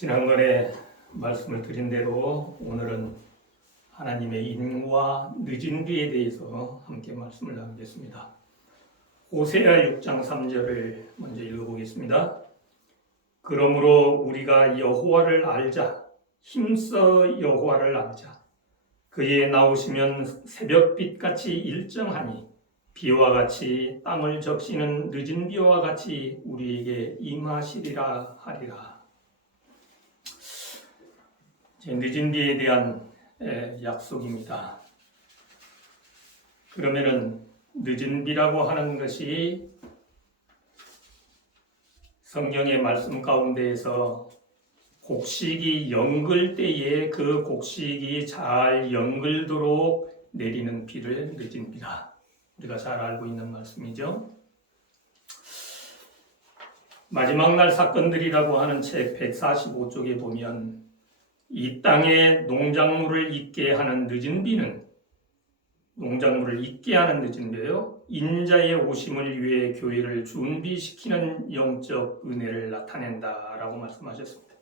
지난번에 말씀을 드린 대로 오늘은 하나님의 인과 늦은 비에 대해서 함께 말씀을 나누겠습니다. 호세아 6장 3절을 먼저 읽어보겠습니다. 그러므로 우리가 여호와를 알자, 힘써 여호와를 알자. 그의 나오시면 새벽빛같이 일정하니 비와 같이 땅을 적시는 늦은 비와 같이 우리에게 임하시리라 하리라. 늦은 비에 대한 약속입니다. 그러면은 늦은 비라고 하는 것이 성경의 말씀 가운데에서 곡식이 연글 때에 그 곡식이 잘 연글도록 내리는 비를 늦은 비다. 우리가 잘 알고 있는 말씀이죠. 마지막 날 사건들이라고 하는 책 145쪽에 보면 이 땅에 농작물을 잊게 하는 늦은 비는 농작물을 잊게 하는 늦은 비요. 인자의 오심을 위해 교회를 준비시키는 영적 은혜를 나타낸다라고 말씀하셨습니다.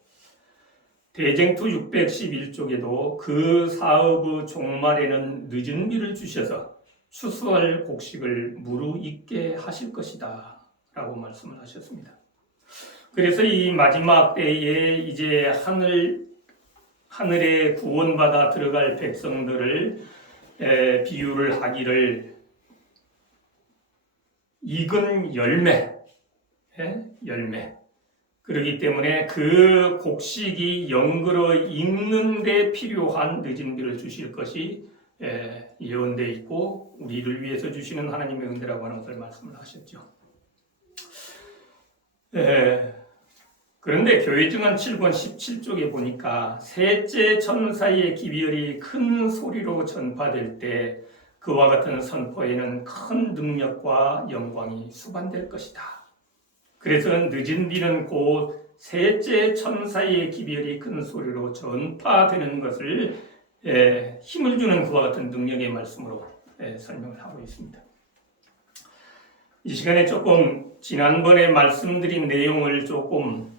대쟁투 611쪽에도 그 사업의 종말에는 늦은 비를 주셔서 추수할 곡식을 무르익게 하실 것이다 라고 말씀을 하셨습니다. 그래서 이 마지막 때에 이제 하늘에 구원받아 들어갈 백성들을 비유를 하기를 익은 열매. 그렇기 때문에 그 곡식이 연그러 익는 데 필요한 늦은 비를 주실 것이 예언되어 있고 우리를 위해서 주시는 하나님의 은혜라고 하는 것을 말씀을 하셨죠. 그런데 교회증언 7권 17쪽에 보니까 셋째 천사의 기별이 큰 소리로 전파될 때 그와 같은 선포에는 큰 능력과 영광이 수반될 것이다. 그래서 늦은 비는 곧 셋째 천사의 기별이 큰 소리로 전파되는 것을 힘을 주는 그와 같은 능력의 말씀으로 설명을 하고 있습니다. 이 시간에 조금 지난번에 말씀드린 내용을 조금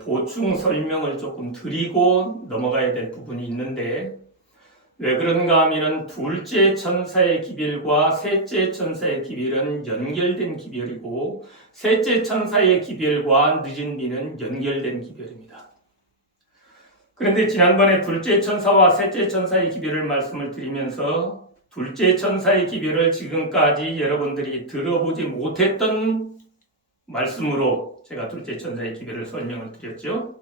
보충 설명을 조금 드리고 넘어가야 될 부분이 있는데 왜 그런가 하면 둘째 천사의 기별과 셋째 천사의 기별은 연결된 기별이고 셋째 천사의 기별과 늦은 비는 연결된 기별입니다. 그런데 지난번에 둘째 천사와 셋째 천사의 기별을 말씀을 드리면서 둘째 천사의 기별을 지금까지 여러분들이 들어보지 못했던 말씀으로 제가 둘째 천사의 기별을 설명을 드렸죠.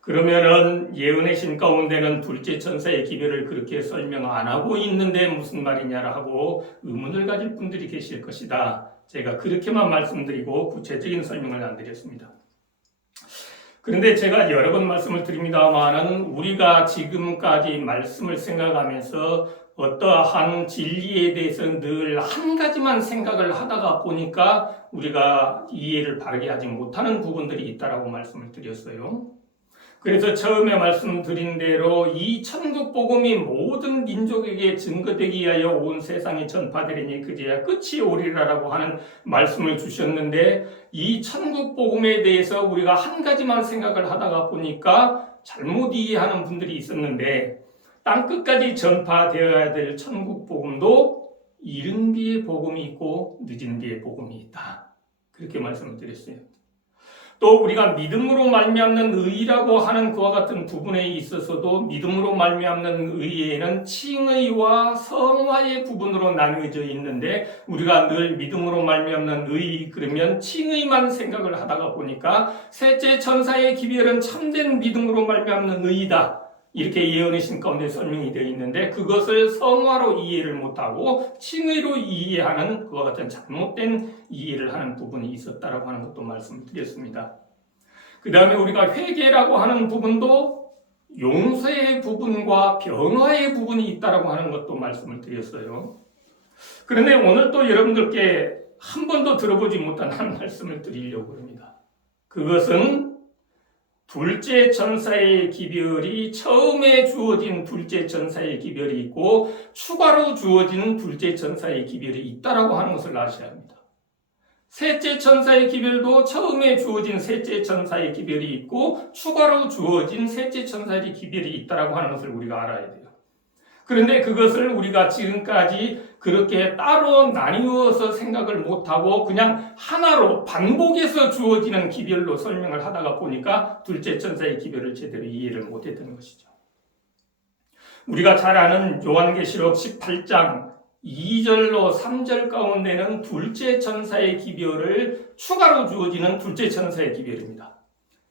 그러면은 예언의 신 가운데는 둘째 천사의 기별을 그렇게 설명 안 하고 있는데 무슨 말이냐라 하고 의문을 가질 분들이 계실 것이다. 제가 그렇게만 말씀드리고 구체적인 설명을 안 드렸습니다. 그런데 제가 여러 번 말씀을 드립니다만은 우리가 지금까지 말씀을 생각하면서 어떠한 진리에 대해서 늘 한 가지만 생각을 하다가 보니까 우리가 이해를 바르게 하지 못하는 부분들이 있다라고 말씀을 드렸어요. 그래서 처음에 말씀드린 대로 이 천국 복음이 모든 민족에게 증거되기 위하여 온 세상에 전파되리니 그제야 끝이 오리라라고 하는 말씀을 주셨는데 이 천국 복음에 대해서 우리가 한 가지만 생각을 하다가 보니까 잘못 이해하는 분들이 있었는데 땅끝까지 전파되어야 될 천국 복음도 이른 비의 복음이 있고 늦은 비의 복음이 있다. 그렇게 말씀을 드렸어요. 또 우리가 믿음으로 말미암는 의라고 하는 그와 같은 부분에 있어서도 믿음으로 말미암는 의에는 칭의와 성화의 부분으로 나누어져 있는데 우리가 늘 믿음으로 말미암는 의 그러면 칭의만 생각을 하다가 보니까 셋째 천사의 기별은 참된 믿음으로 말미암는 의이다. 이렇게 예언의 신 가운데 설명이 되어 있는데 그것을 성화로 이해를 못하고 칭의로 이해하는 그와 같은 잘못된 이해를 하는 부분이 있었다라고 하는 것도 말씀드렸습니다. 그 다음에 우리가 회개라고 하는 부분도 용서의 부분과 변화의 부분이 있다라고 하는 것도 말씀을 드렸어요. 그런데 오늘 또 여러분들께 한 번도 들어보지 못한 한 말씀을 드리려고 합니다. 그것은 둘째 천사의 기별이 처음에 주어진 둘째 천사의 기별이 있고 추가로 주어진 둘째 천사의 기별이 있다라고 하는 것을 아셔야 합니다. 셋째 천사의 기별도 처음에 주어진 셋째 천사의 기별이 있고 추가로 주어진 셋째 천사의 기별이 있다라고 하는 것을 우리가 알아야 돼요. 그런데 그것을 우리가 지금까지 그렇게 따로 나뉘어서 생각을 못하고 그냥 하나로 반복해서 주어지는 기별로 설명을 하다가 보니까 둘째 천사의 기별을 제대로 이해를 못했던 것이죠. 우리가 잘 아는 요한계시록 18장 2절로 3절 가운데는 둘째 천사의 기별을 추가로 주어지는 둘째 천사의 기별입니다.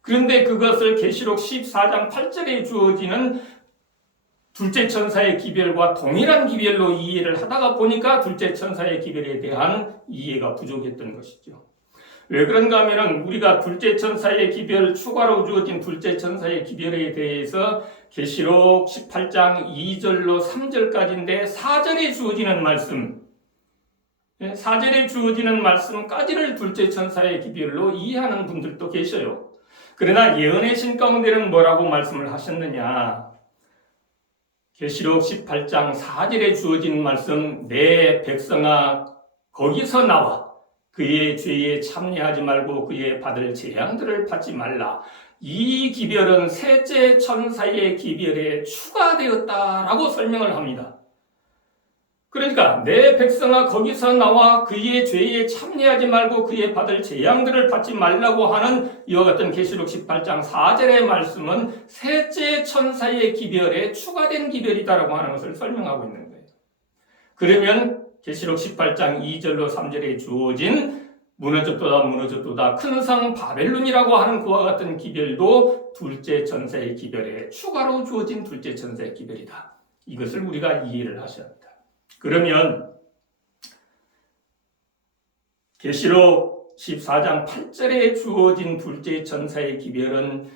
그런데 그것을 계시록 14장 8절에 주어지는 둘째 천사의 기별과 동일한 기별로 이해를 하다가 보니까 둘째 천사의 기별에 대한 이해가 부족했던 것이죠. 왜 그런가 하면 우리가 둘째 천사의 기별, 추가로 주어진 둘째 천사의 기별에 대해서 계시록 18장 2절로 3절까지인데 4절에 주어지는 말씀, 4절에 주어지는 말씀까지를 둘째 천사의 기별로 이해하는 분들도 계셔요. 그러나 예언의 신 가운데는 뭐라고 말씀을 하셨느냐? 계시록 18장 4절에 주어진 말씀, 내 백성아 거기서 나와 그의 죄에 참여하지 말고 그의 받을 재앙들을 받지 말라. 이 기별은 셋째 천사의 기별에 추가되었다라고 설명을 합니다. 그러니까 내 백성아 거기서 나와 그의 죄에 참여하지 말고 그의 받을 재앙들을 받지 말라고 하는 이와 같은 계시록 18장 4절의 말씀은 셋째 천사의 기별에 추가된 기별이다라고 하는 것을 설명하고 있는 거예요. 그러면 계시록 18장 2절로 3절에 주어진 무너졌도다 큰 성 바벨론이라고 하는 그와 같은 기별도 둘째 천사의 기별에 추가로 주어진 둘째 천사의 기별이다. 이것을 우리가 이해를 하셔야 합니다. 그러면 계시록 14장 8절에 주어진 둘째 천사의 기별은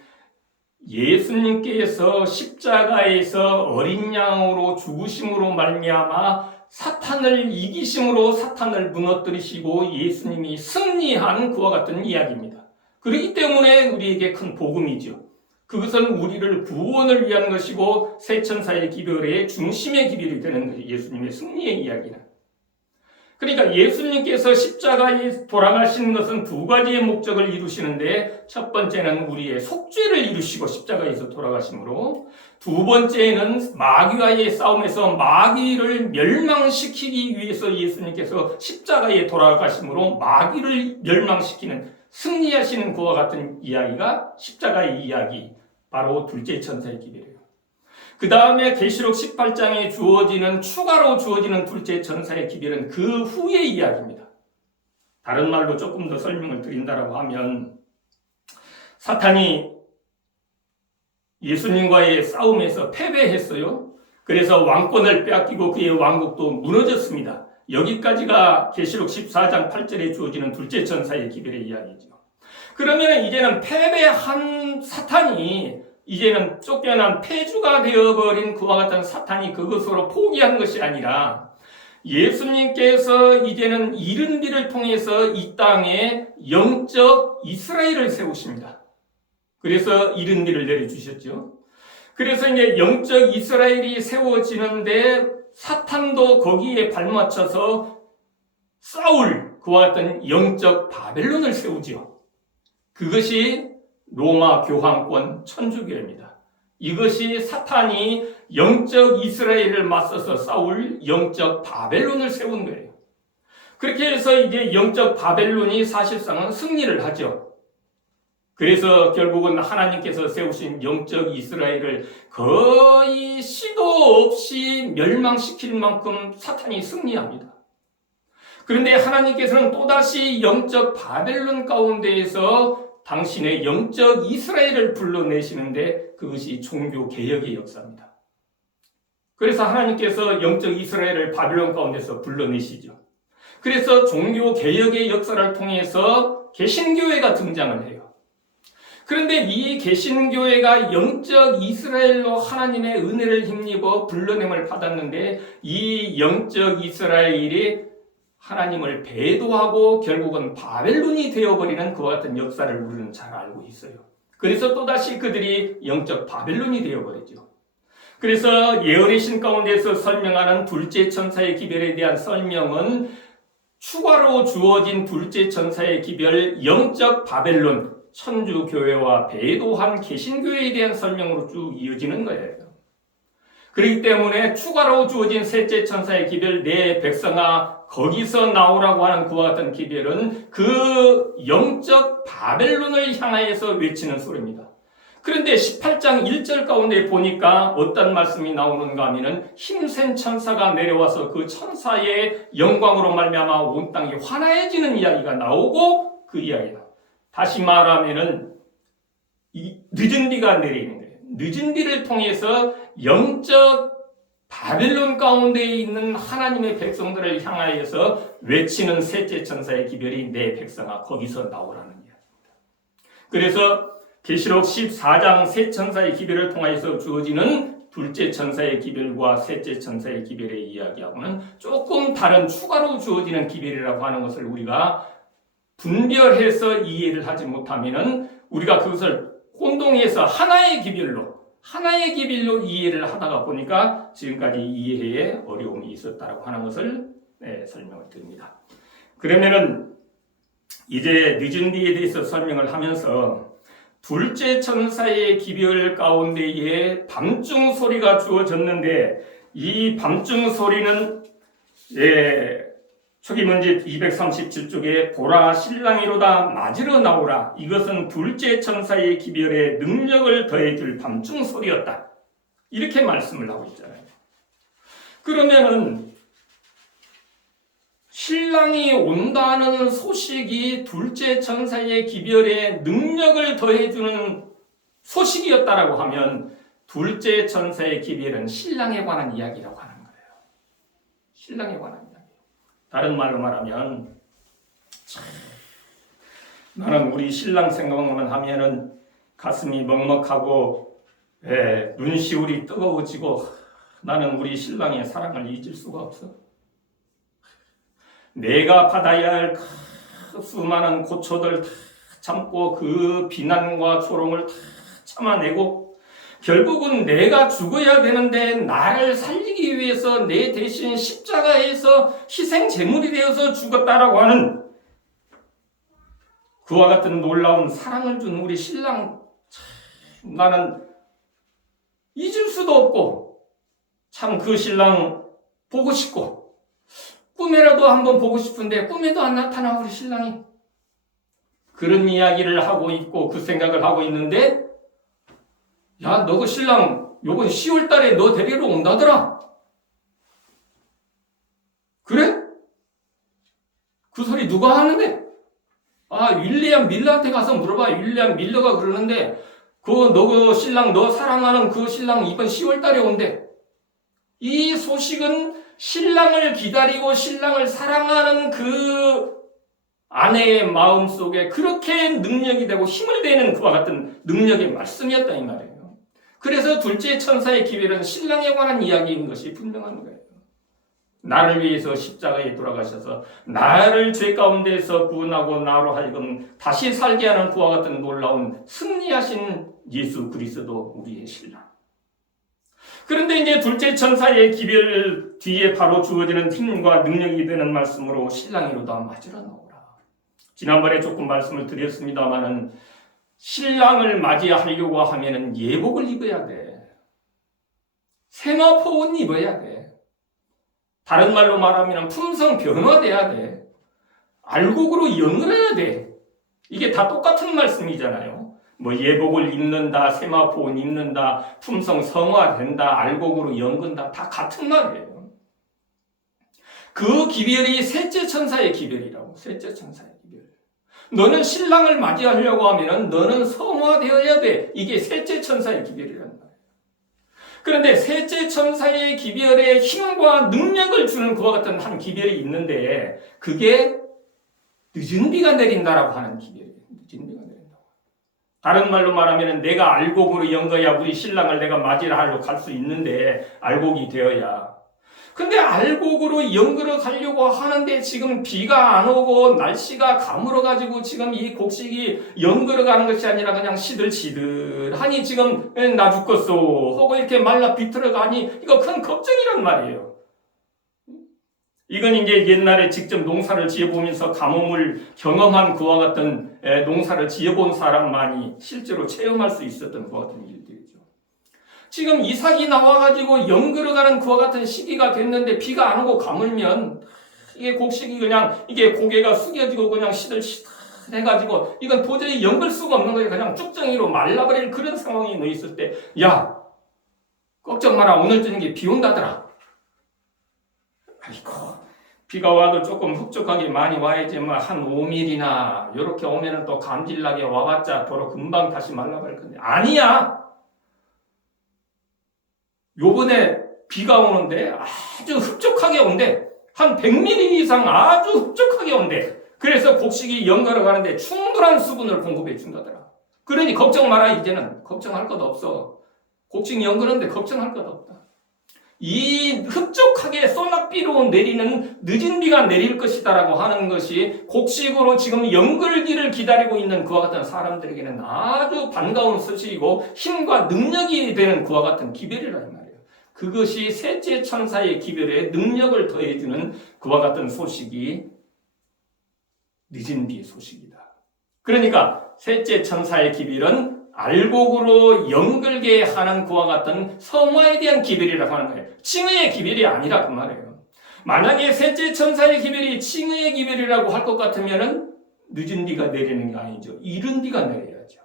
예수님께서 십자가에서 어린 양으로 죽으심으로 말미암아 사탄을 이기심으로 사탄을 무너뜨리시고 예수님이 승리한 그와 같은 이야기입니다. 그렇기 때문에 우리에게 큰 복음이죠. 그것은 우리를 구원을 위한 것이고 세 천사의 기별의 중심의 기별이 되는 것이 예수님의 승리의 이야기는. 그러니까 예수님께서 십자가에 돌아가신 것은 두 가지의 목적을 이루시는데 첫 번째는 우리의 속죄를 이루시고 십자가에서 돌아가심으로, 두 번째는 마귀와의 싸움에서 마귀를 멸망시키기 위해서 예수님께서 십자가에 돌아가심으로 마귀를 멸망시키는 승리하시는 그와 같은 이야기가 십자가의 이야기, 바로 둘째 천사의 기별이에요. 그 다음에 계시록 18장에 주어지는 추가로 주어지는 둘째 천사의 기별은 그 후의 이야기입니다. 다른 말로 조금 더 설명을 드린다라고 하면 사탄이 예수님과의 싸움에서 패배했어요. 그래서 왕권을 빼앗기고 그의 왕국도 무너졌습니다. 여기까지가 계시록 14장 8절에 주어지는 둘째 천사의 기별의 이야기죠. 그러면 이제는 패배한 사탄이 이제는 쫓겨난 폐주가 되어버린 그와 같은 사탄이 그것으로 포기한 것이 아니라 예수님께서 이제는 이른 비를 통해서 이 땅에 영적 이스라엘을 세우십니다. 그래서 이른 비를 내려주셨죠. 그래서 이제 영적 이스라엘이 세워지는데 사탄도 거기에 발맞춰서 싸울 그와 같은 영적 바벨론을 세우지요. 그것이 로마 교황권 천주교입니다. 이것이 사탄이 영적 이스라엘을 맞서서 싸울 영적 바벨론을 세운 거예요. 그렇게 해서 이제 영적 바벨론이 사실상은 승리를 하죠. 그래서 결국은 하나님께서 세우신 영적 이스라엘을 거의 시도 없이 멸망시킬 만큼 사탄이 승리합니다. 그런데 하나님께서는 또다시 영적 바벨론 가운데에서 당신의 영적 이스라엘을 불러내시는데 그것이 종교개혁의 역사입니다. 그래서 하나님께서 영적 이스라엘을 바벨론 가운데서 불러내시죠. 그래서 종교개혁의 역사를 통해서 개신교회가 등장을 해요. 그런데 이 개신교회가 영적 이스라엘로 하나님의 은혜를 힘입어 불러냄을 받았는데 이 영적 이스라엘이 하나님을 배도하고 결국은 바벨론이 되어버리는 그와 같은 역사를 우리는 잘 알고 있어요. 그래서 또다시 그들이 영적 바벨론이 되어버리죠. 그래서 예언의 신 가운데서 설명하는 둘째 천사의 기별에 대한 설명은 추가로 주어진 둘째 천사의 기별, 영적 바벨론, 천주교회와 배도한 개신교회에 대한 설명으로 쭉 이어지는 거예요. 그렇기 때문에 추가로 주어진 셋째 천사의 기별, 내 백성아 거기서 나오라고 하는 그와 같은 기별은 그 영적 바벨론을 향하여서 외치는 소리입니다. 그런데 18장 1절 가운데 보니까 어떤 말씀이 나오는가 하면은 힘센 천사가 내려와서 그 천사의 영광으로 말미암아 온 땅이 환해지는 이야기가 나오고, 그 이야기다. 다시 말하면은 늦은 비가 내리는 거예요. 늦은 비를 통해서 영적 바벨론 가운데 있는 하나님의 백성들을 향하여서 외치는 셋째 천사의 기별이 내 백성아 거기서 나오라는 이야기입니다. 그래서 계시록 14장 세 천사의 기별을 통하여서 주어지는 둘째 천사의 기별과 셋째 천사의 기별의 이야기하고는 조금 다른 추가로 주어지는 기별이라고 하는 것을 우리가 분별해서 이해를 하지 못하면은 우리가 그것을 혼동해서 하나의 기별로 이해를 하다가 보니까 지금까지 이해에 어려움이 있었다라고 하는 것을 설명을 드립니다. 그러면은 이제 늦은 뒤에 대해서 설명을 하면서 둘째 천사의 기별 가운데에 밤중 소리가 주어졌는데, 이 밤중 소리는 초기문집 237쪽에 보라 신랑이로다 맞으러 나오라, 이것은 둘째 천사의 기별에 능력을 더해줄 밤중 소리였다, 이렇게 말씀을 하고 있잖아요. 그러면은 신랑이 온다는 소식이 둘째 천사의 기별에 능력을 더해주는 소식이었다라고 하면 둘째 천사의 기별은 신랑에 관한 이야기라고 하는 거예요. 신랑에 관한 이야기. 다른 말로 말하면 나는 우리 신랑 생각만 하면은 가슴이 먹먹하고 눈시울이 뜨거워지고 나는 우리 신랑의 사랑을 잊을 수가 없어. 내가 받아야 할 수많은 고초들 다 참고 그 비난과 조롱을 다 참아내고 결국은 내가 죽어야 되는데 나를 살리기 위해서 내 대신 십자가에서 희생 제물이 되어서 죽었다라고 하는 그와 같은 놀라운 사랑을 준 우리 신랑, 나는 잊을 수도 없고 참 그 신랑 보고 싶고 꿈에라도 한번 보고 싶은데 꿈에도 안 나타나 우리 신랑이. 그런 이야기를 하고 있고 그 생각을 하고 있는데, 야, 너 그 신랑 요번 10월 달에 너 데리러 온다더라. 그래? 그 소리 누가 하는데? 아, 윌리엄 밀러한테 가서 물어봐. 윌리엄 밀러가 그러는데 너 그 신랑, 너 사랑하는 그 신랑 이번 10월 달에 온대. 이 소식은 신랑을 기다리고 신랑을 사랑하는 그 아내의 마음 속에 그렇게 능력이 되고 힘을 되는 그와 같은 능력의 말씀이었다 이 말이에요. 그래서 둘째 천사의 기별은 신랑에 관한 이야기인 것이 분명한 거예요. 나를 위해서 십자가에 돌아가셔서 나를 죄 가운데서 구원하고 나로 하여금 다시 살게 하는 그와 같은 놀라운 승리하신 예수 그리스도 우리의 신랑. 그런데 이제 둘째 천사의 기별 뒤에 바로 주어지는 힘과 능력이 되는 말씀으로 신랑이로다 맞으러 나오라. 지난번에 조금 말씀을 드렸습니다마는 신랑을 맞이하려고 하면은 예복을 입어야 돼. 세마포 옷 입어야 돼. 다른 말로 말하면 품성 변화돼야 돼. 알곡으로 연을해야 돼. 이게 다 똑같은 말씀이잖아요. 뭐 예복을 입는다, 세마포 옷 입는다, 품성 성화된다, 알곡으로 연근다, 다 같은 말이에요. 그 기별이 셋째 천사의 기별이라고. 셋째 천사의 기별. 너는 신랑을 맞이하려고 하면은 너는 성화되어야 돼. 이게 셋째 천사의 기별이란 말이에요. 그런데 셋째 천사의 기별에 힘과 능력을 주는 그와 같은 한 기별이 있는데 그게 늦은 비가 내린다라고 하는 기별이에요. 늦은 비가 내린다고. 다른 말로 말하면 내가 알곡으로 연 거야 우리 신랑을 내가 맞이를 하려고 갈 수 있는데 알곡이 되어야. 근데 알곡으로 연거러 가려고 하는데 지금 비가 안 오고 날씨가 가물어가지고 지금 이 곡식이 연거러 가는 것이 아니라 그냥 시들시들하니 지금 나 죽겠소 하고 이렇게 말라 비틀어 가니 이거 큰 걱정이란 말이에요. 이건 이제 옛날에 직접 농사를 지어보면서 가뭄을 경험한 그와 같은 농사를 지어본 사람만이 실제로 체험할 수 있었던 그와 같은 일들이죠. 지금 이삭이 나와가지고 연걸어가는 그와 같은 시기가 됐는데 비가 안 오고 가물면 이게 곡식이 그냥 이게 고개가 숙여지고 그냥 시들시들해가지고 이건 도저히 연걸 수가 없는 거예요. 그냥 쭉정이로 말라버릴 그런 상황이 놓여 있을 때, 야, 걱정 마라. 오늘 저녁에 비 온다더라. 아이고, 비가 와도 조금 흡족하게 많이 와야지 뭐 한 5mm나 이렇게 오면은 또 감질나게 와봤자 도로 금방 다시 말라버릴 건데, 아니야. 요번에 비가 오는데 아주 흡족하게 온대. 한 100mm 이상 아주 흡족하게 온대. 그래서 곡식이 연갈아 가는데 충분한 수분을 공급해 준다더라. 그러니 걱정 마라. 이제는 걱정할 것 없어. 곡식 연그는데 걱정할 것 없다. 이 흡족하게 소낙비로 내리는 늦은 비가 내릴 것이다라고 하는 것이 곡식으로 지금 연글기를 기다리고 있는 그와 같은 사람들에게는 아주 반가운 소식이고 힘과 능력이 되는 그와 같은 기별이라는 말이에요. 그것이 셋째 천사의 기별에 능력을 더해주는 그와 같은 소식이 늦은 비의 소식이다. 그러니까 셋째 천사의 기별은 알곡으로 연글게 하는 그와 같은 성화에 대한 기별이라고 하는 거예요. 칭의의 기별이 아니라 그 말이에요. 만약에 셋째 천사의 기별이 칭의의 기별이라고 할 것 같으면은 늦은 비가 내리는 게 아니죠. 이른 비가 내려야죠.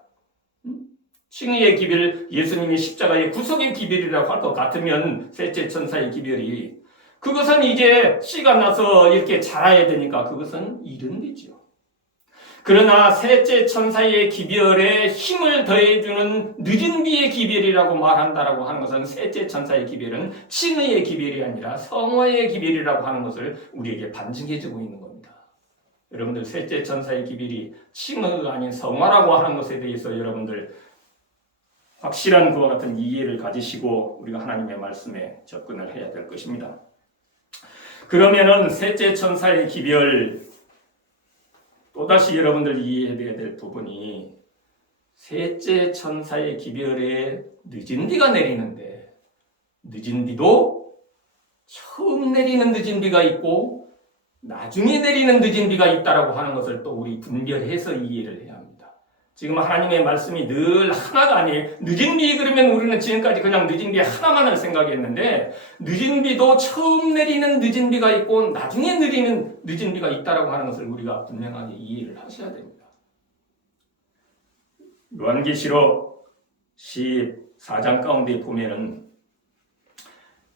칭의의 기별, 예수님이 십자가의 구속의 기별이라고 할 것 같으면 셋째 천사의 기별이 그것은 이제 씨가 나서 이렇게 자라야 되니까 그것은 이른 비죠. 그러나 셋째 천사의 기별에 힘을 더해주는 늦은 비의 기별이라고 말한다라고 하는 것은 셋째 천사의 기별은 칭의의 기별이 아니라 성화의 기별이라고 하는 것을 우리에게 반증해주고 있는 겁니다. 여러분들 셋째 천사의 기별이 칭의가 아닌 성화라고 하는 것에 대해서 여러분들 확실한 그와 같은 이해를 가지시고 우리가 하나님의 말씀에 접근을 해야 될 것입니다. 그러면은 셋째 천사의 기별 또다시 여러분들 이해해야 될 부분이 셋째 천사의 기별에 늦은 비가 내리는데 늦은 비도 처음 내리는 늦은 비가 있고 나중에 내리는 늦은 비가 있다라고 하는 것을 또 우리 분별해서 이해를 해야 합니다. 지금 하나님의 말씀이 늘 하나가 아니에요. 늦은 비 그러면 우리는 지금까지 그냥 늦은 비 하나만을 생각했는데 늦은 비도 처음 내리는 늦은 비가 있고 나중에 내리는 늦은 비가 있다라고 하는 것을 우리가 분명하게 이해를 하셔야 됩니다. 요한계시록 14장 가운데 보면은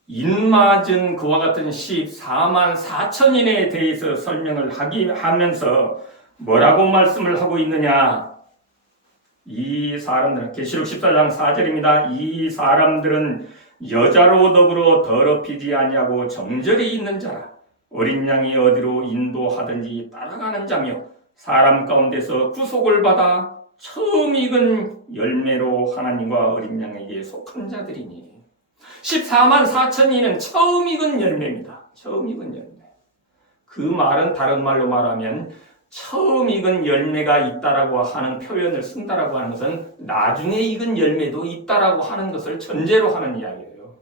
인맞은 그와 같은 14만 4천인에 대해서 설명을 하면서 뭐라고 말씀을 하고 있느냐? 이 사람들은 계시록 14장 4절입니다. 이 사람들은 여자로 더불어 더럽히지 아니하고 정절이 있는 자라. 어린 양이 어디로 인도하든지 따라가는 자며 사람 가운데서 구속을 받아 처음 익은 열매로 하나님과 어린 양에게 속한 자들이니. 14만 4천이는 처음 익은 열매입니다. 처음 익은 열매. 그 말은 다른 말로 말하면 처음 익은 열매가 있다라고 하는 표현을 쓴다라고 하는 것은 나중에 익은 열매도 있다라고 하는 것을 전제로 하는 이야기예요.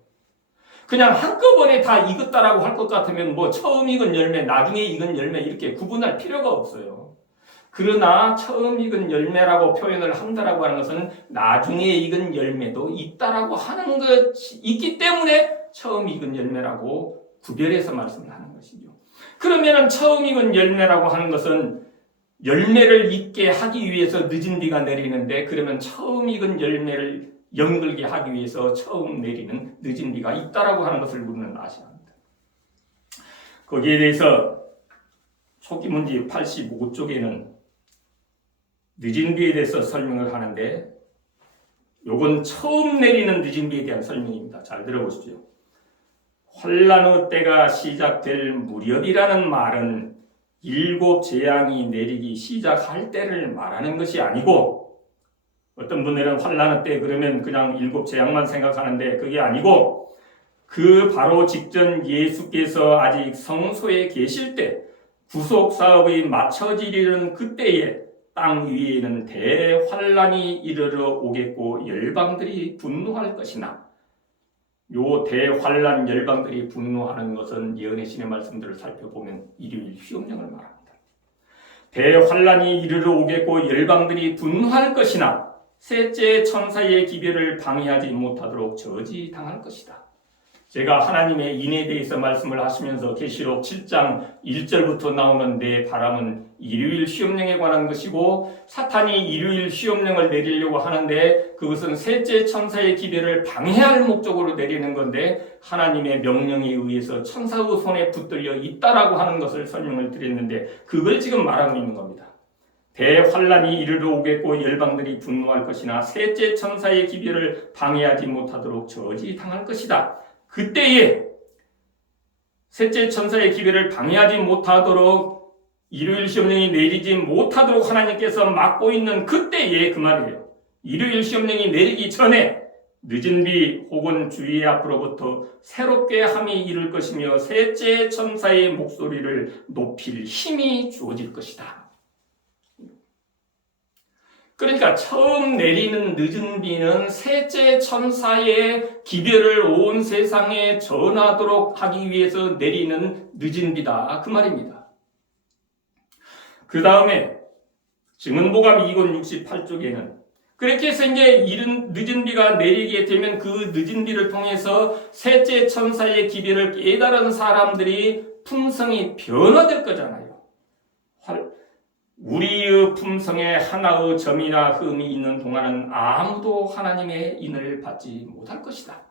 그냥 한꺼번에 다 익었다라고 할 것 같으면 뭐 처음 익은 열매, 나중에 익은 열매 이렇게 구분할 필요가 없어요. 그러나 처음 익은 열매라고 표현을 한다라고 하는 것은 나중에 익은 열매도 있다라고 하는 것이 있기 때문에 처음 익은 열매라고 구별해서 말씀을 하는 것이죠. 그러면은 처음 익은 열매라고 하는 것은 열매를 익게 하기 위해서 늦은 비가 내리는데 그러면 처음 익은 열매를 연글게 하기 위해서 처음 내리는 늦은 비가 있다라고 하는 것을 우리는 아셔야 합니다. 거기에 대해서 초기 문제 85쪽에는 늦은 비에 대해서 설명을 하는데 요건 처음 내리는 늦은 비에 대한 설명입니다. 잘 들어보십시오. 환란의 때가 시작될 무렵이라는 말은 7 재앙이 내리기 시작할 때를 말하는 것이 아니고 어떤 분들은 환란의 때 그러면 그냥 7 재앙만 생각하는데 그게 아니고 그 바로 직전 예수께서 아직 성소에 계실 때 구속사업이 마쳐지려는 그때에 땅 위에는 대환란이 이르러 오겠고 열방들이 분노할 것이나 요 대환란 열방들이 분노하는 것은 예언의 신의 말씀들을 살펴보면 일요일 휴업령을 말합니다. 대환란이 이르러 오겠고 열방들이 분노할 것이나 셋째 천사의 기별을 방해하지 못하도록 저지당할 것이다. 제가 하나님의 인에 대해서 말씀을 하시면서 계시록 7장 1절부터 나오는 내 바람은 일요일 휴업령에 관한 것이고 사탄이 일요일 휴업령을 내리려고 하는데 그것은 셋째 천사의 기별을 방해할 목적으로 내리는 건데 하나님의 명령에 의해서 천사의 손에 붙들려 있다라고 하는 것을 설명을 드렸는데 그걸 지금 말하고 있는 겁니다. 대환란이 이르러 오겠고 열방들이 분노할 것이나 셋째 천사의 기별을 방해하지 못하도록 저지당할 것이다. 그때에 셋째 천사의 기별을 방해하지 못하도록 일요일 시험령이 내리지 못하도록 하나님께서 막고 있는 그때에 그 말이에요. 일요일 시험령이 내리기 전에 늦은 비 혹은 주의 앞으로부터 새롭게 함이 이룰 것이며 셋째 천사의 목소리를 높일 힘이 주어질 것이다. 그러니까 처음 내리는 늦은 비는 셋째 천사의 기별을 온 세상에 전하도록 하기 위해서 내리는 늦은 비다. 그 말입니다. 그 다음에 증언보감 2권 68쪽에는 그렇게 해서 이제 늦은 비가 내리게 되면 그 늦은 비를 통해서 셋째 천사의 기별을 깨달은 사람들이 품성이 변화될 거잖아요. 우리의 품성에 하나의 점이나 흠이 있는 동안은 아무도 하나님의 인을 받지 못할 것이다.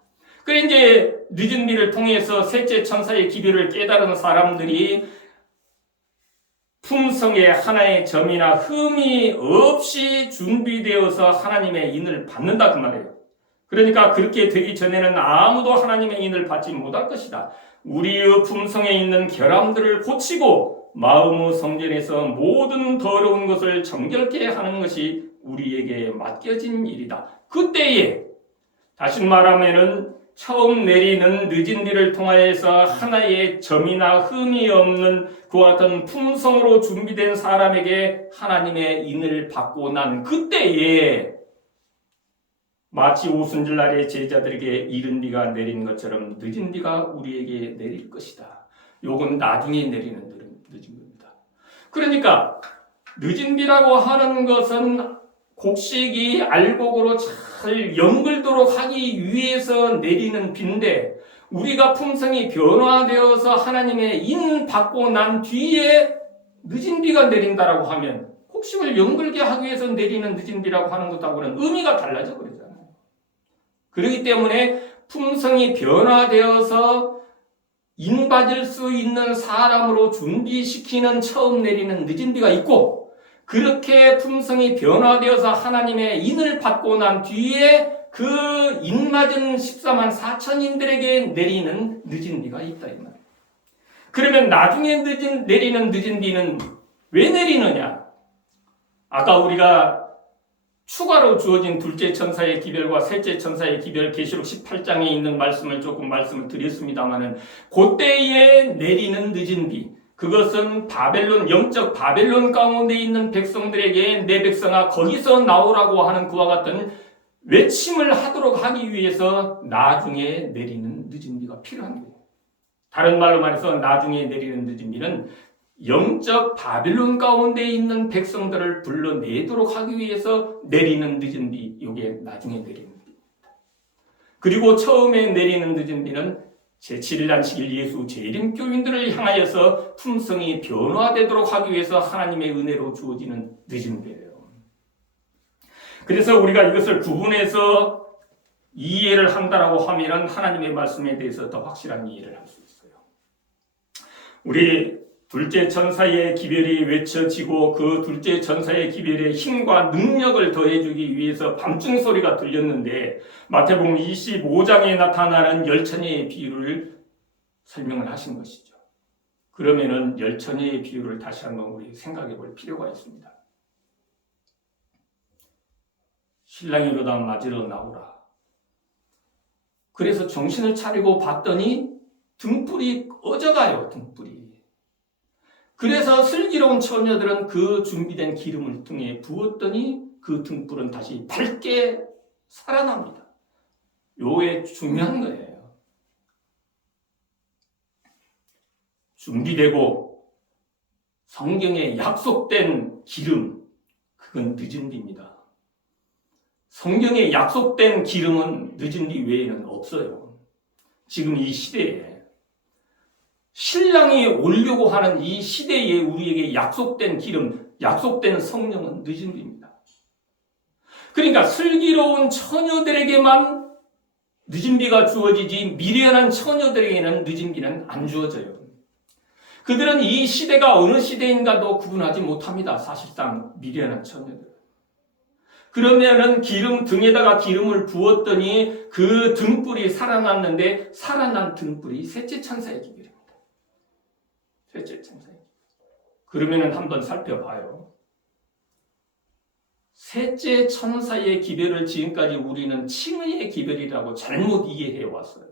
그래 이제 늦은 비를 통해서 셋째 천사의 기별을 깨달은 사람들이 품성에 하나의 점이나 흠이 없이 준비되어서 하나님의 인을 받는다 그 말이에요. 그러니까 그렇게 되기 전에는 아무도 하나님의 인을 받지 못할 것이다. 우리의 품성에 있는 결함들을 고치고 마음의 성전에서 모든 더러운 것을 정결케 하는 것이 우리에게 맡겨진 일이다. 그때에 다시 말하면은 처음 내리는 늦은 비를 통하여서 하나의 점이나 흠이 없는 그와 같은 품성으로 준비된 사람에게 하나님의 인을 받고 난 그때에 마치 오순절날에 제자들에게 이른 비가 내린 것처럼 늦은 비가 우리에게 내릴 것이다. 요건 나중에 내리는 늦은 겁니다. 그러니까 늦은 비라고 하는 것은 곡식이 알곡으로 잘 연글도록 하기 위해서 내리는 비인데 우리가 품성이 변화되어서 하나님의 인 받고 난 뒤에 늦은 비가 내린다라고 하면 곡식을 연글게 하기 위해서 내리는 늦은 비라고 하는 것하고는 의미가 달라져 버리잖아요. 그렇기 때문에 품성이 변화되어서 인받을 수 있는 사람으로 준비시키는 처음 내리는 늦은 비가 있고 그렇게 품성이 변화되어서 하나님의 인을 받고 난 뒤에 그 인맞은 14만 4천인들에게 내리는 늦은 비가 있다 이 말이에요. 그러면 나중에 내리는 늦은 비는 왜 내리느냐? 아까 우리가 추가로 주어진 둘째 천사의 기별과 셋째 천사의 기별 계시록 18장에 있는 말씀을 드렸습니다마는 그때에 내리는 늦은 비 그것은 바벨론 영적 바벨론 가운데 있는 백성들에게 내 백성아 거기서 나오라고 하는 그와 같은 외침을 하도록 하기 위해서 나중에 내리는 늦은 비가 필요한 거예요. 다른 말로 말해서 나중에 내리는 늦은 비는 영적 바빌론 가운데 있는 백성들을 불러내도록 하기 위해서 내리는 늦은 비, 이게 나중에 내리는 비입니다. 그리고 처음에 내리는 늦은 비는 제7일 안식일 예수 재림교인들을 향하여서 품성이 변화되도록 하기 위해서 하나님의 은혜로 주어지는 늦은 비예요. 그래서 우리가 이것을 구분해서 이해를 한다라고 하면은 하나님의 말씀에 대해서 더 확실한 이해를 할 수 있어요. 우리 둘째 천사의 기별이 외쳐지고 그 둘째 천사의 기별에 힘과 능력을 더해주기 위해서 밤중 소리가 들렸는데 마태복음 25장에 나타나는 열처녀의 비유를 설명을 하신 것이죠. 그러면은 열처녀의 비유를 다시 한번 우리 생각해 볼 필요가 있습니다. 신랑이 이러다 맞으러 나오라. 그래서 정신을 차리고 봤더니 등불이 꺼져가요. 등불이. 그래서 슬기로운 처녀들은 그 준비된 기름을 등에 부었더니 그 등불은 다시 밝게 살아납니다. 요게 중요한 거예요. 준비되고 성경에 약속된 기름, 그건 늦은 비입니다. 성경에 약속된 기름은 늦은 비 외에는 없어요. 지금 이 시대에 신랑이 오려고 하는 이 시대에 우리에게 약속된 기름, 약속된 성령은 늦은 비입니다. 그러니까 슬기로운 처녀들에게만 늦은 비가 주어지지 미련한 처녀들에게는 늦은 비는 안 주어져요. 그들은 이 시대가 어느 시대인가도 구분하지 못합니다. 사실상 미련한 처녀들. 그러면은 등에다가 기름을 부었더니 그 등불이 살아났는데 살아난 등불이 셋째 천사의 기별입니다. 셋째 천사의 기별. 그러면은 한번 살펴봐요. 셋째 천사의 기별을 지금까지 우리는 칭의의 기별이라고 잘못 이해해 왔어요.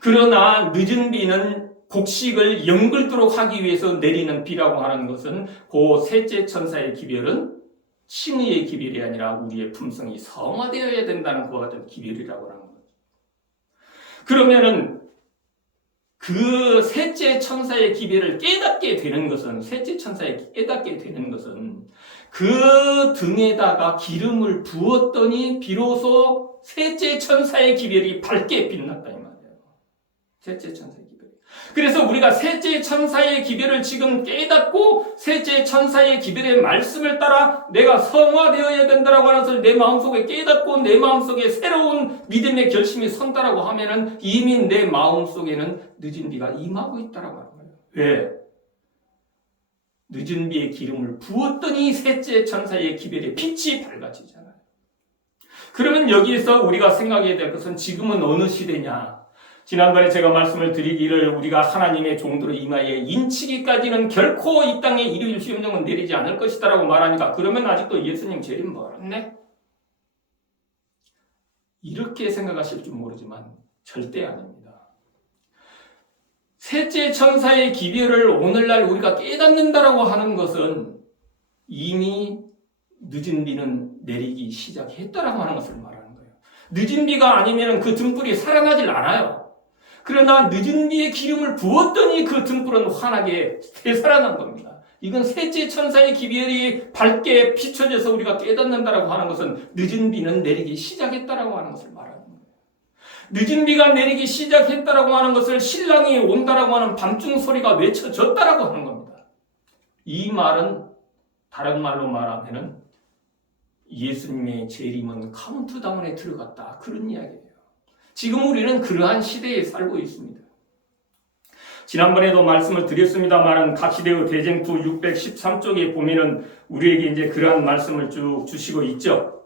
그러나 늦은 비는 곡식을 영글도록 하기 위해서 내리는 비라고 하는 것은 그 셋째 천사의 기별은 칭의의 기별이 아니라 우리의 품성이 성화되어야 된다는 그와 같은 기별이라고 하는 거죠. 그러면은 그 셋째 천사의 기별을 깨닫게 되는 것은 그 등에다가 기름을 부었더니 비로소 셋째 천사의 기별이 밝게 빛났다 이 말이에요. 셋째 천사의 기별. 그래서 우리가 셋째 천사의 기별을 지금 깨닫고 셋째 천사의 기별의 말씀을 따라 내가 성화되어야 된다라고 하는 것을 내 마음속에 깨닫고 내 마음속에 새로운 믿음의 결심이 선다라고 하면은 이미 내 마음속에는 늦은 비가 임하고 있다라고 하는 거예요. 왜? 늦은 비의 기름을 부었더니 셋째 천사의 기별의 빛이 밝아지잖아요. 그러면 여기에서 우리가 생각해야 될 것은 지금은 어느 시대냐? 지난번에 제가 말씀을 드리기를 우리가 하나님의 종들의 임하에 인치기까지는 결코 이 땅에 일요일 시험령은 내리지 않을 것이다 라고 말하니까 그러면 아직도 예수님 재림 멀었네? 이렇게 생각하실 줄 모르지만 절대 아닙니다. 셋째 천사의 기별을 오늘날 우리가 깨닫는다라고 하는 것은 이미 늦은 비는 내리기 시작했다라고 하는 것을 말하는 거예요. 늦은 비가 아니면 그 등불이 살아나질 않아요. 그러나 늦은 비에 기름을 부었더니 그 등불은 환하게 되살아난 겁니다. 이건 셋째 천사의 기별이 밝게 비춰져서 우리가 깨닫는다라고 하는 것은 늦은 비는 내리기 시작했다라고 하는 것을 말하는 거예요. 늦은 비가 내리기 시작했다라고 하는 것을 신랑이 온다라고 하는 밤중 소리가 외쳐졌다라고 하는 겁니다. 이 말은 다른 말로 말하면은 예수님의 재림은 카운트다운에 들어갔다 그런 이야기예요. 지금 우리는 그러한 시대에 살고 있습니다. 지난번에도 말씀을 드렸습니다만 각시대의 대쟁투 613쪽에 보면은 우리에게 이제 그러한 말씀을 쭉 주시고 있죠.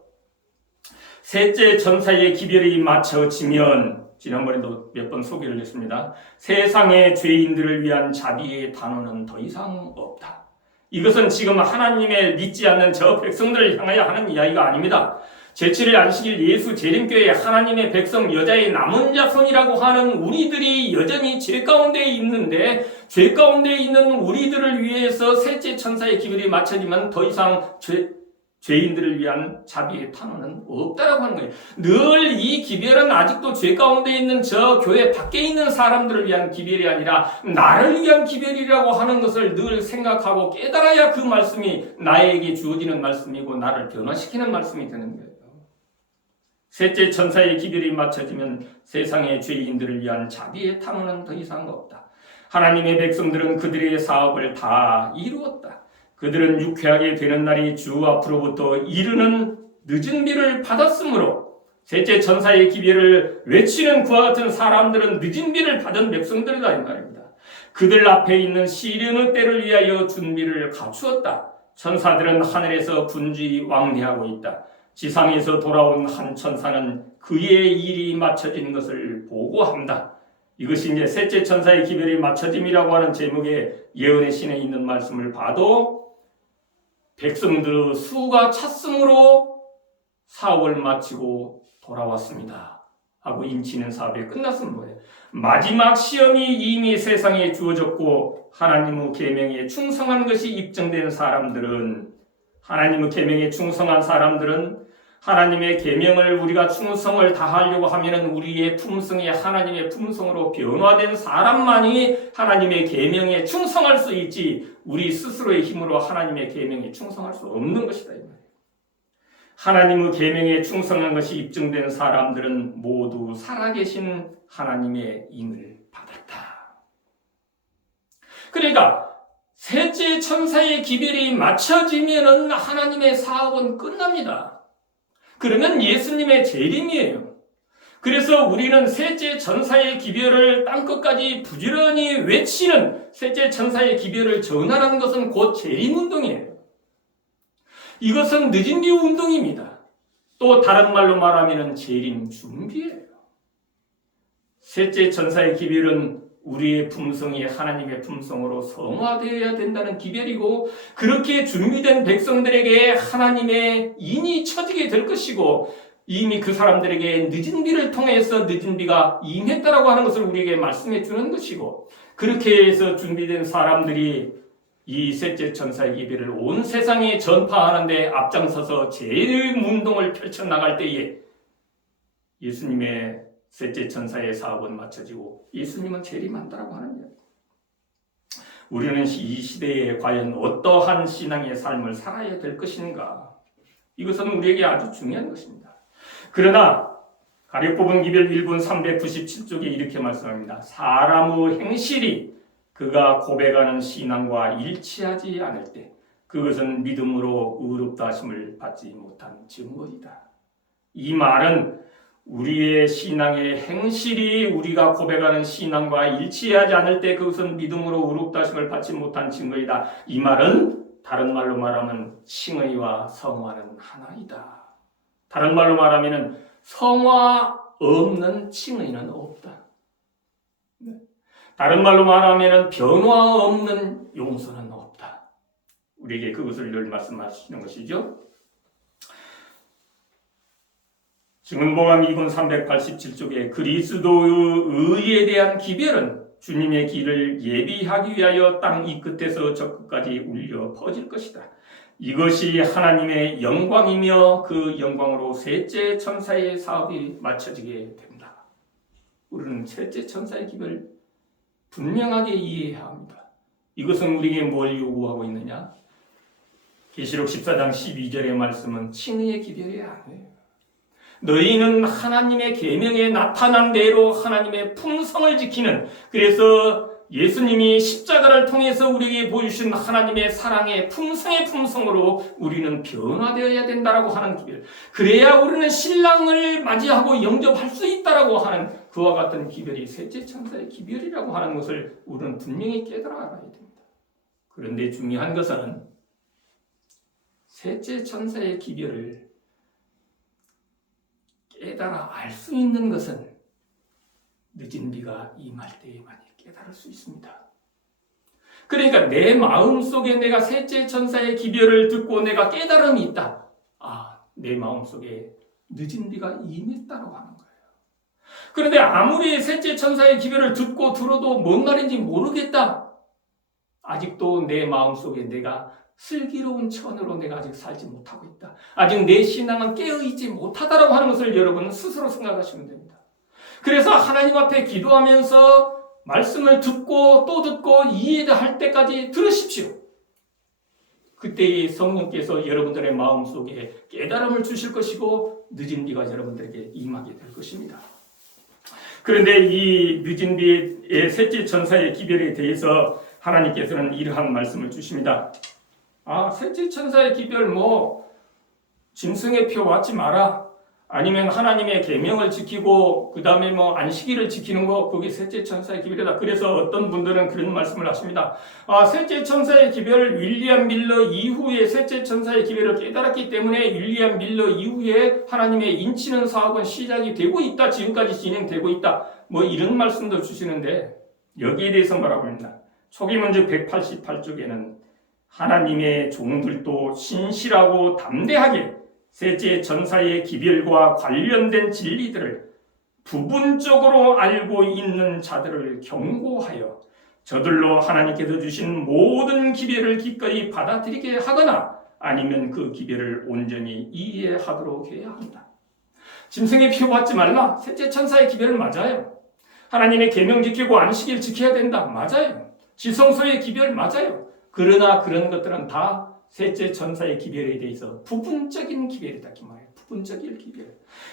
셋째 천사의 기별이 맞춰지면 지난번에도 몇 번 소개를 했습니다. 세상의 죄인들을 위한 자비의 단어는 더 이상 없다. 이것은 지금 하나님의 믿지 않는 저 백성들을 향하여 하는 이야기가 아닙니다. 제7일 안식일 예수 재림교회 하나님의 백성 여자의 남은 자손이라고 하는 우리들이 여전히 죄 가운데 있는데 죄 가운데 있는 우리들을 위해서 셋째 천사의 기별이 맞춰지면 더 이상 죄인들을 위한 자비의 탄원은 없다라고 하는 거예요. 늘 이 기별은 아직도 죄 가운데 있는 저 교회 밖에 있는 사람들을 위한 기별이 아니라 나를 위한 기별이라고 하는 것을 늘 생각하고 깨달아야 그 말씀이 나에게 주어지는 말씀이고 나를 변화시키는 말씀이 되는 거예요. 셋째 천사의 기별이 맞춰지면 세상의 죄인들을 위한 자비의 탄원은 더 이상 없다. 하나님의 백성들은 그들의 사업을 다 이루었다. 그들은 유쾌하게 되는 날이 주 앞으로부터 이르는 늦은 비를 받았으므로 셋째 천사의 기별을 외치는 그와 같은 사람들은 늦은 비를 받은 백성들이다 이 말입니다. 그들 앞에 있는 시련의 때를 위하여 준비를 갖추었다. 천사들은 하늘에서 분주히 왕래하고 있다. 지상에서 돌아온 한 천사는 그의 일이 맞춰진 것을 보고한다. 이것이 이제 셋째 천사의 기별이 맞춰짐이라고 하는 제목의 예언의 신에 있는 말씀을 봐도 백성들의 수가 찼으므로 사업을 마치고 돌아왔습니다 하고 인치는 사업이 끝났은 거예요. 마지막 시험이 이미 세상에 주어졌고 하나님의 계명에 충성한 것이 입증된 사람들은 하나님의 계명에 충성한 사람들은 하나님의 계명을 우리가 충성을 다하려고 하면은 우리의 품성이 하나님의 품성으로 변화된 사람만이 하나님의 계명에 충성할 수 있지, 우리 스스로의 힘으로 하나님의 계명에 충성할 수 없는 것이다 이 말이에요. 하나님의 계명에 충성한 것이 입증된 사람들은 모두 살아계신 하나님의 인을 받았다. 그러니까 셋째 천사의 기별이 맞춰지면은 하나님의 사업은 끝납니다. 그러면 예수님의 재림이에요. 그래서 우리는 셋째 천사의 기별을 땅끝까지 부지런히 외치는 셋째 천사의 기별을 전하는 것은 곧 재림운동이에요. 이것은 늦은 비 운동입니다. 또 다른 말로 말하면 재림 준비예요. 셋째 천사의 기별은 우리의 품성이 하나님의 품성으로 성화되어야 된다는 기별이고, 그렇게 준비된 백성들에게 하나님의 인이 쳐지게 될 것이고, 이미 그 사람들에게 늦은 비를 통해서 늦은 비가 임했다라고 하는 것을 우리에게 말씀해 주는 것이고, 그렇게 해서 준비된 사람들이 이 셋째 천사의 기별을 온 세상에 전파하는데 앞장서서 재림운동을 펼쳐나갈 때에 예수님의 셋째 천사의 사업은 마쳐지고 예수님은 재림한다라고 하는 이야기. 우리는 이 시대에 과연 어떠한 신앙의 삶을 살아야 될 것인가? 이것은 우리에게 아주 중요한 것입니다. 그러나 가려 뽑은 기별 1분 397쪽에 이렇게 말씀합니다. 사람의 행실이 그가 고백하는 신앙과 일치하지 않을 때 그것은 믿음으로 의롭다 하심을 받지 못한 증거이다. 이 말은 우리의 신앙의 행실이 우리가 고백하는 신앙과 일치하지 않을 때 그것은 믿음으로 의롭다 하심을 받지 못한 증거이다. 이 말은 다른 말로 말하면 칭의와 성화는 하나이다. 다른 말로 말하면 성화 없는 칭의는 없다. 다른 말로 말하면 변화 없는 용서는 없다. 우리에게 그것을 늘 말씀하시는 것이죠. 증언복음 2분 387쪽에 그리스도의 의에 대한 기별은 주님의 길을 예비하기 위하여 땅 이 끝에서 저 끝까지 울려 퍼질 것이다. 이것이 하나님의 영광이며 그 영광으로 셋째 천사의 사업이 마쳐지게 된다. 우리는 셋째 천사의 기별을 분명하게 이해해야 합니다. 이것은 우리에게 뭘 요구하고 있느냐? 계시록 14장 12절의 말씀은 칭의의 기별이 아니에요. 너희는 하나님의 계명에 나타난 대로 하나님의 품성을 지키는, 그래서 예수님이 십자가를 통해서 우리에게 보여주신 하나님의 사랑의 품성의 품성으로 우리는 변화되어야 된다라고 하는 기별. 그래야 우리는 신랑을 맞이하고 영접할 수 있다라고 하는 그와 같은 기별이 셋째 천사의 기별이라고 하는 것을 우리는 분명히 깨달아 알아야 됩니다. 그런데 중요한 것은 셋째 천사의 기별을 깨달아 알 수 있는 것은 늦은 비가 임할 때에만이 깨달을 수 있습니다. 그러니까 내 마음속에 내가 셋째 천사의 기별을 듣고 내가 깨달음이 있다. 내 마음속에 늦은 비가 임했다고 하는 거예요. 그런데 아무리 셋째 천사의 기별을 듣고 들어도 뭔 말인지 모르겠다. 아직도 내 마음속에 내가 슬기로운 천으로 내가 아직 살지 못하고 있다. 아직 내 신앙은 깨어있지 못하다라고 하는 것을 여러분은 스스로 생각하시면 됩니다. 그래서 하나님 앞에 기도하면서 말씀을 듣고 또 듣고 이해할 때까지 들으십시오. 그때의 성령께서 여러분들의 마음속에 깨달음을 주실 것이고 늦은 비가 여러분들에게 임하게 될 것입니다. 그런데 이 늦은 비의 셋째 천사의 기별에 대해서 하나님께서는 이러한 말씀을 주십니다. 셋째 천사의 기별 짐승의 표 맞지 마라. 아니면 하나님의 계명을 지키고 그 다음에 안식일을 지키는 거, 그게 셋째 천사의 기별이다. 그래서 어떤 분들은 그런 말씀을 하십니다. 셋째 천사의 기별, 윌리엄 밀러 이후에 셋째 천사의 기별을 깨달았기 때문에 윌리엄 밀러 이후에 하나님의 인치는 사업은 시작이 되고 있다. 지금까지 진행되고 있다. 이런 말씀도 주시는데 여기에 대해서 뭐라고 합니다. 초기문제 188쪽에는 하나님의 종들도 신실하고 담대하게 셋째 천사의 기별과 관련된 진리들을 부분적으로 알고 있는 자들을 경고하여 저들로 하나님께서 주신 모든 기별을 기꺼이 받아들이게 하거나 아니면 그 기별을 온전히 이해하도록 해야 한다. 짐승의 표 받지 말라. 셋째 천사의 기별은 맞아요. 하나님의 계명 지키고 안식일 지켜야 된다. 맞아요. 지성소의 기별 맞아요. 그러나 그런 것들은 다 셋째 천사의 기별에 대해서 부분적인 기별이다. 그 말이에요. 부분적인 기별.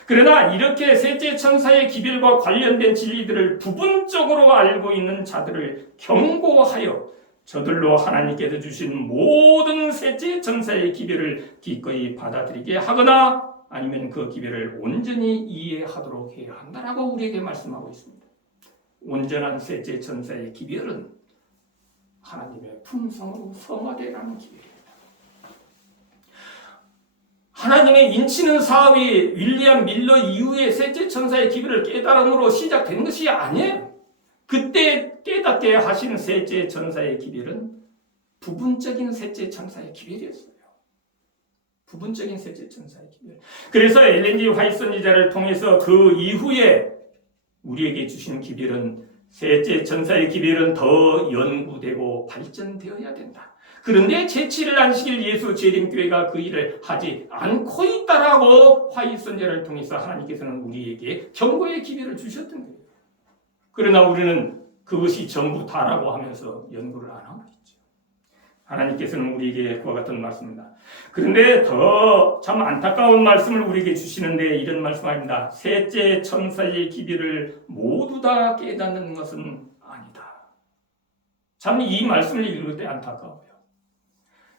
그러나 이렇게 셋째 천사의 기별과 관련된 진리들을 부분적으로 알고 있는 자들을 경고하여 저들로 하나님께서 주신 모든 셋째 천사의 기별을 기꺼이 받아들이게 하거나 아니면 그 기별을 온전히 이해하도록 해야 한다라고 우리에게 말씀하고 있습니다. 온전한 셋째 천사의 기별은 하나님의 품성으로 성화되라는 기별입니다. 하나님의 인치는 사업이 윌리엄 밀러 이후에 셋째 천사의 기별을 깨달음으로 시작된 것이 아니에요. 그때 깨닫게 하신 셋째 천사의 기별은 부분적인 셋째 천사의 기별이었어요. 부분적인 셋째 천사의 기별. 그래서 엘렌 G 화이트 선지자를 통해서 그 이후에 우리에게 주신 기별은 셋째 천사의 기별은 더 연구되고 발전되어야 된다. 그런데 제7일 안식일 예수 재림교회가 그 일을 하지 않고 있다라고 화이트 선지자를 통해서 하나님께서는 우리에게 경고의 기별을 주셨던 거예요. 그러나 우리는 그것이 전부 다라고 하면서 연구를 안 하고 있죠. 하나님께서는 우리에게 그와 같은 말씀입니다. 그런데 더 참 안타까운 말씀을 우리에게 주시는데 이런 말씀입니다. 셋째 천사의 기별을 모두 다 깨닫는 것은 아니다. 참 이 말씀을 읽을 때 안타까워요.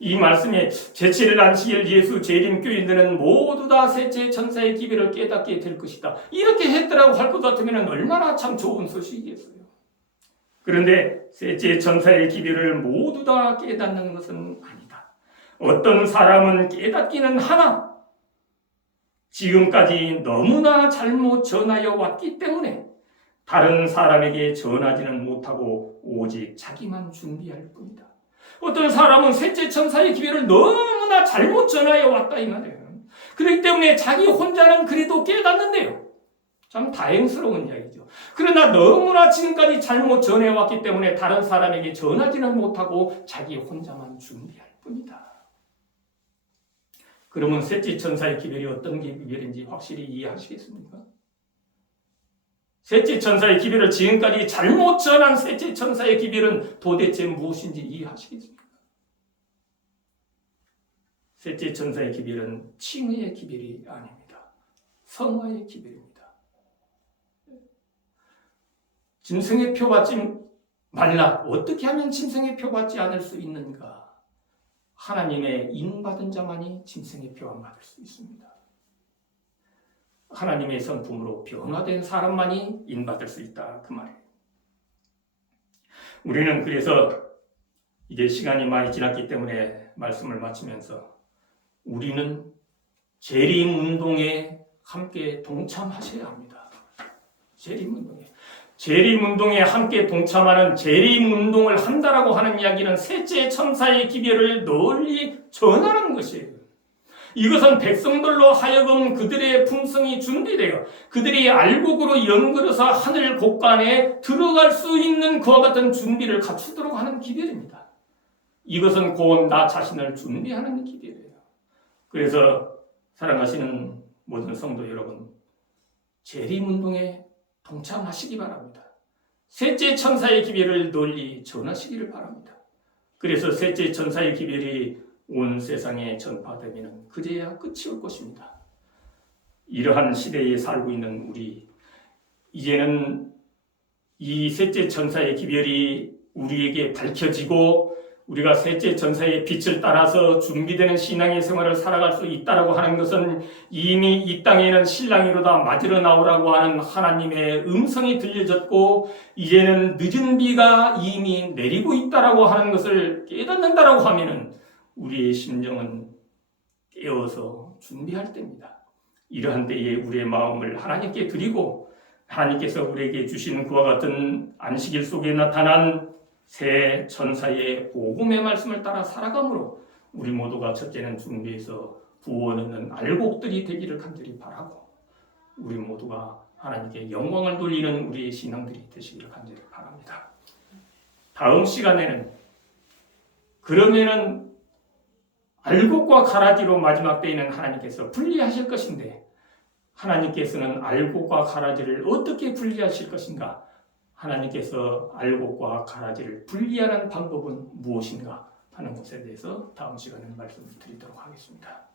이 말씀에 제7일 안식일 예수 재림교인들은 모두 다 셋째 천사의 기별을 깨닫게 될 것이다. 이렇게 했더라고 할 것 같으면 얼마나 참 좋은 소식이겠어요. 그런데 셋째 천사의 기별을 모두 다 깨닫는 것은 아니다. 어떤 사람은 깨닫기는 하나 지금까지 너무나 잘못 전하여 왔기 때문에 다른 사람에게 전하지는 못하고 오직 자기만 준비할 뿐이다. 어떤 사람은 셋째 천사의 기별을 너무나 잘못 전하여 왔다 이 말이에요. 그렇기 때문에 자기 혼자는 그래도 깨닫는데요. 참 다행스러운 이야기죠. 그러나 너무나 지금까지 잘못 전해왔기 때문에 다른 사람에게 전하지는 못하고 자기 혼자만 준비할 뿐이다. 그러면 셋째 천사의 기별이 어떤 기별인지 확실히 이해하시겠습니까? 셋째 천사의 기별을 지금까지 잘못 전한 셋째 천사의 기별은 도대체 무엇인지 이해하시겠습니까? 셋째 천사의 기별은 칭의의 기별이 아닙니다. 성화의 기별입니다. 짐승의 표 받지 말라. 어떻게 하면 짐승의 표 받지 않을 수 있는가? 하나님의 인받은 자만이 짐승의 표 안 받을 수 있습니다. 하나님의 성품으로 변화된 사람만이 인받을 수 있다. 그 말이에요. 우리는 그래서 이제 시간이 많이 지났기 때문에 말씀을 마치면서 우리는 재림운동에 함께 동참하셔야 합니다. 재림운동에 함께 동참하는 재림운동을 한다라고 하는 이야기는 셋째 천사의 기별을 널리 전하는 것이에요. 이것은 백성들로 하여금 그들의 품성이 준비되어 그들이 알곡으로 연결해서 하늘 곳간에 들어갈 수 있는 그와 같은 준비를 갖추도록 하는 기별입니다. 이것은 곧 나 자신을 준비하는 기별이에요. 그래서 사랑하시는 모든 성도 여러분, 재림운동에 동참하시기 바랍니다. 셋째 천사의 기별을 널리 전하시기를 바랍니다. 그래서 셋째 천사의 기별이 온 세상에 전파되면 그제야 끝이 올 것입니다. 이러한 시대에 살고 있는 우리, 이제는 이 셋째 천사의 기별이 우리에게 밝혀지고 우리가 셋째 천사의 빛을 따라서 준비되는 신앙의 생활을 살아갈 수 있다라고 하는 것은 이미 이 땅에는 신랑이로다 맞으러 나오라고 하는 하나님의 음성이 들려졌고 이제는 늦은 비가 이미 내리고 있다라고 하는 것을 깨닫는다라고 하면은 우리의 심정은 깨어서 준비할 때입니다. 이러한 때에 우리의 마음을 하나님께 드리고 하나님께서 우리에게 주신 그와 같은 안식일 속에 나타난 새 천사의 복음의 말씀을 따라 살아감으로 우리 모두가 첫째는 준비해서 부어 넣는 알곡들이 되기를 간절히 바라고 우리 모두가 하나님께 영광을 돌리는 우리의 신앙들이 되시기를 간절히 바랍니다. 다음 시간에는 그러면은 알곡과 가라지로 마지막 때에는 하나님께서 분리하실 것인데 하나님께서는 알곡과 가라지를 어떻게 분리하실 것인가? 하나님께서 알곡과 가라지를 분리하는 방법은 무엇인가 하는 것에 대해서 다음 시간에 말씀을 드리도록 하겠습니다.